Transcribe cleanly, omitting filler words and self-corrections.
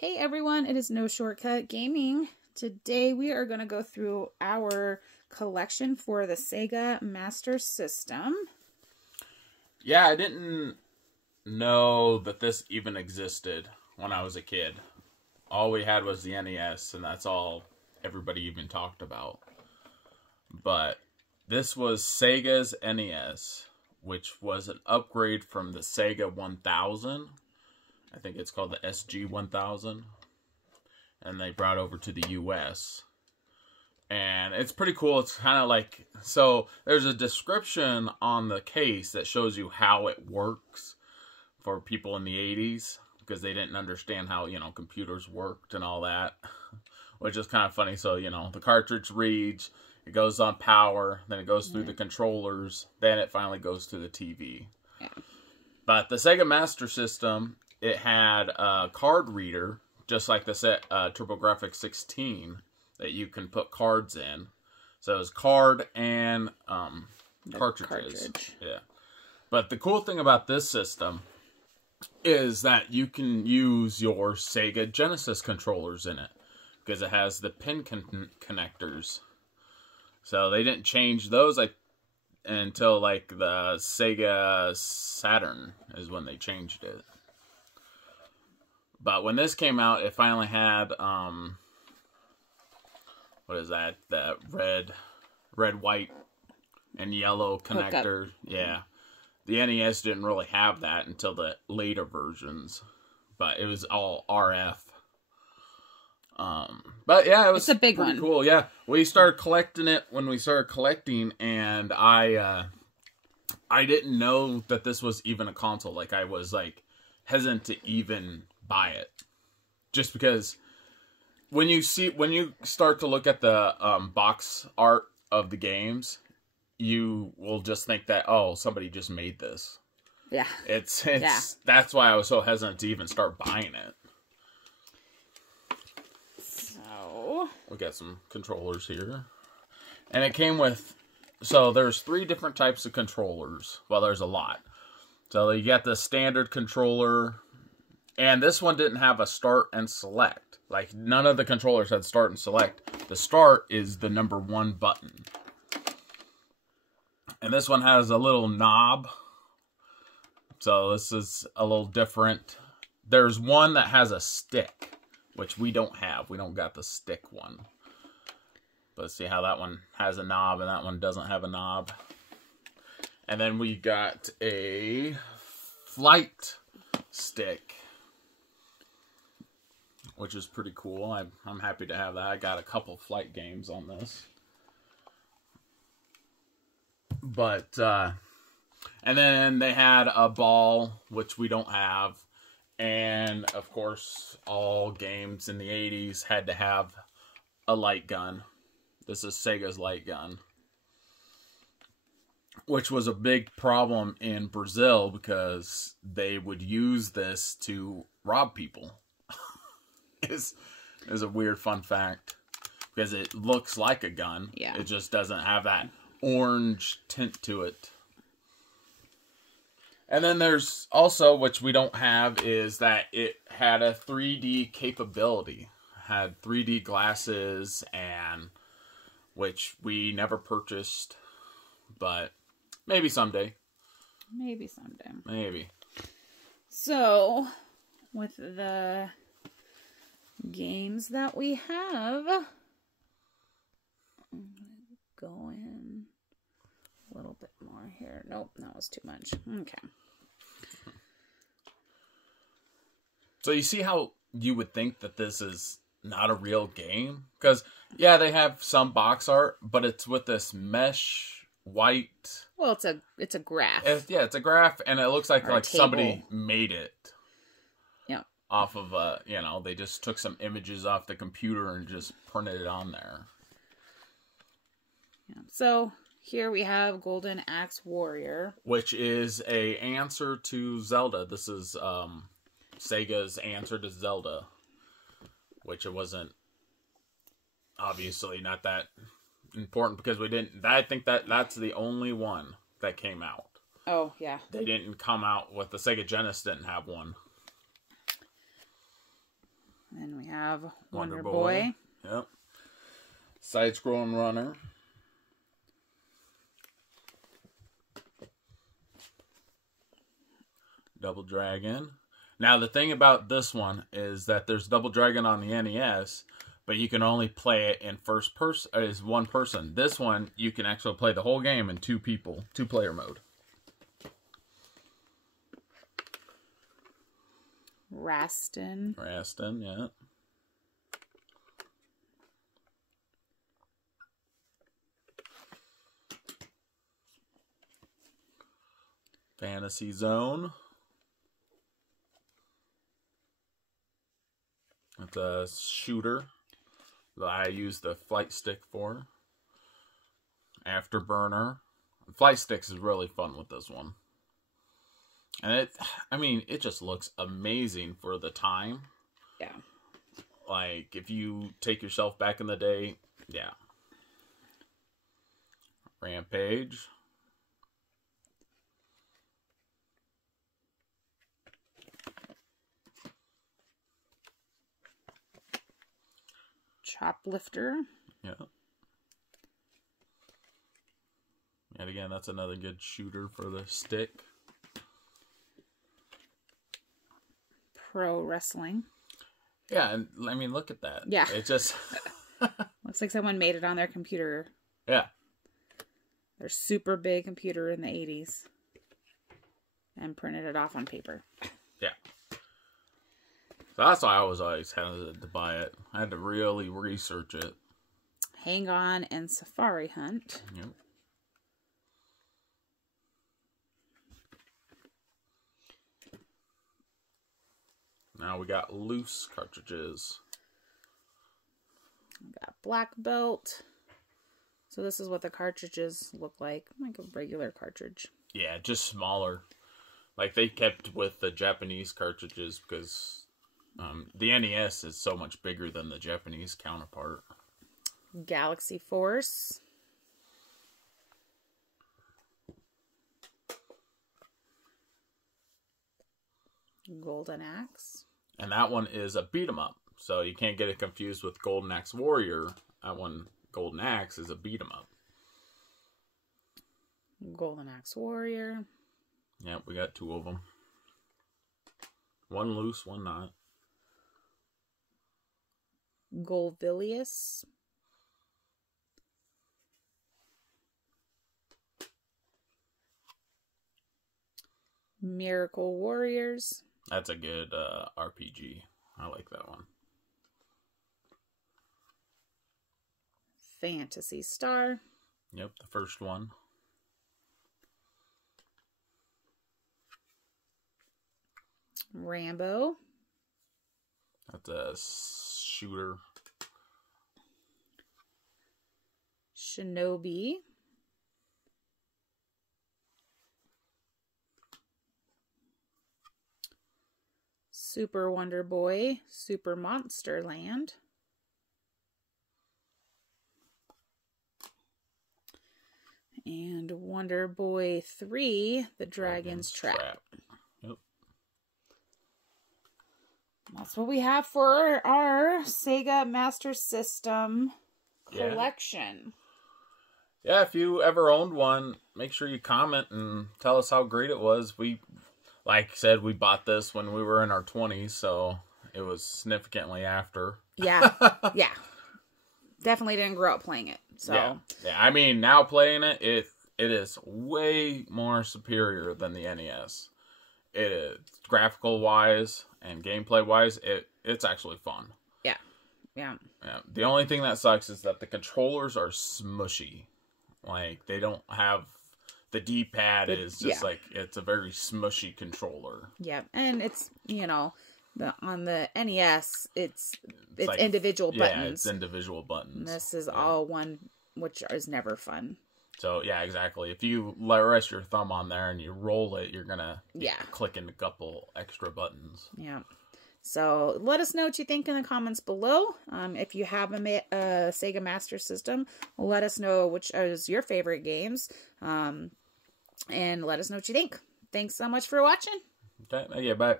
Hey everyone, it is No Shortcut Gaming. Today we are going to go through our collection for the Sega Master System. Yeah, I didn't know that this even existed when I was a kid. All we had was the NES, and that's all everybody even talked about. But this was Sega's NES, which was an upgrade from the Sega 1000. I think it's called the SG-1000. And they brought over to the US. And it's pretty cool. It's kind of like... So, there's a description on the case that shows you how it works for people in the 80s. Because they didn't understand how, computers worked and all that. Which is kind of funny. So, the cartridge reads, it goes on power, then it goes through the controllers, then it finally goes to the TV. Yeah. But the Sega Master System... It had a card reader, just like the TurboGrafx 16, that you can put cards in. So it was card and cartridges. Yeah. But the cool thing about this system is that you can use your Sega Genesis controllers in it. Because it has the pin connectors. So they didn't change those until like the Sega Saturn is when they changed it. But when this came out, it finally had, what is that? The red, white, and yellow connector. Yeah. The NES didn't really have that until the later versions. But it was all RF. But yeah, it was a big pretty one. Cool. Yeah. We started collecting it when we started collecting, and I didn't know that this was even a console. Like, I was, hesitant to even buy it, just because when you start to look at the box art of the games, you will just think that, oh, somebody just made this. Yeah, it's that's why I was so hesitant to even start buying it. So we got some controllers here, and it came with, so there's 3 different types of controllers. Well, there's a lot. So you got the standard controller. And this one didn't have a start and select. Like, none of the controllers had start and select. The start is the number 1 button. And this one has a little knob. So this is a little different. There's one that has a stick, which we don't have. We don't got the stick one. But see how that one has a knob and that one doesn't have a knob. And then we got a flight stick, which is pretty cool. I'm happy to have that. I got a couple flight games on this. But, and then they had a ball, which we don't have. And, of course, all games in the 80s had to have a light gun. This is Sega's light gun, which was a big problem in Brazil because they would use this to rob people. is a weird fun fact, because it looks like a gun. Yeah. It just doesn't have that orange tint to it. And then there's also, which we don't have, is that it had a 3D capability. Had 3D glasses, and which we never purchased, but maybe someday. Maybe someday. Maybe. So, with the games that we have, I'm going to go in a little bit more here. Nope, that was too much. Okay. So you see how you would think that this is not a real game? Because, yeah, they have some box art, but it's with this mesh white... Well, it's a graph. It's a graph, and it looks like somebody made it. Yeah. Off of, they just took some images off the computer and just printed it on there. Yeah. So, here we have Golden Axe Warrior, which is a answer to Zelda. This is Sega's answer to Zelda, which it wasn't obviously not that important because we didn't. I think that's the only one that came out. Oh yeah, they didn't come out with the Sega Genesis. Didn't have one. have Wonder Boy. Yep. Side-scrolling runner. Double Dragon. Now, the thing about this one is that there's Double Dragon on the NES, but you can only play it in first person, as one person. This one, you can actually play the whole game in two-player mode. Rastin, yeah. Fantasy Zone. It's a shooter that I use the flight stick for. Afterburner. Flight sticks is really fun with this one. And it just looks amazing for the time. Yeah. Like, if you take yourself back in the day, yeah. Rampage. Choplifter. Yeah. And again, that's another good shooter for the stick. Pro Wrestling. Yeah, and I mean, look at that. Yeah. It just... Looks like someone made it on their computer. Yeah. Their super big computer in the 80s. And printed it off on paper. Yeah. So that's why I was always hesitant to buy it. I had to really research it. Hang On and Safari Hunt. Yep. Now we got loose cartridges. We got Black Belt. So this is what the cartridges look like a regular cartridge. Yeah, just smaller. Like, they kept with the Japanese cartridges because the NES is so much bigger than the Japanese counterpart. Galaxy Force. Golden Axe. And that one is a beat 'em up. So you can't get it confused with Golden Axe Warrior. That one, Golden Axe, is a beat 'em up. Golden Axe Warrior. Yep, we got two of them. One loose, one not. Golvilius. Miracle Warriors. That's a good RPG. I like that one. Fantasy Star. Yep, the first one. Rambo. That's a shooter. Shinobi. Super Wonder Boy. Super Monster Land. And Wonder Boy 3, The Dragon's Trap. Yep. That's what we have for our Sega Master System collection. Yeah, if you ever owned one, make sure you comment and tell us how great it was. We, like I said, we bought this when we were in our 20s, so it was significantly after. Yeah, yeah. Definitely didn't grow up playing it. So yeah. I mean, now playing it, it is way more superior than the NES. It is, graphical wise and gameplay wise, it's actually fun. Yeah. The only thing that sucks is that the controllers are smushy. Like, they don't have the D-pad is just like, it's a very smushy controller. Yeah, and it's, on the NES, it's like, individual buttons. Yeah, it's individual buttons. And this is all one, which is never fun. So, yeah, exactly. If you rest your thumb on there and you roll it, you're going to be clicking a couple extra buttons. Yeah. So, let us know what you think in the comments below. If you have a Sega Master System, let us know which is your favorite games. And let us know what you think. Thanks so much for watching. Okay, bye.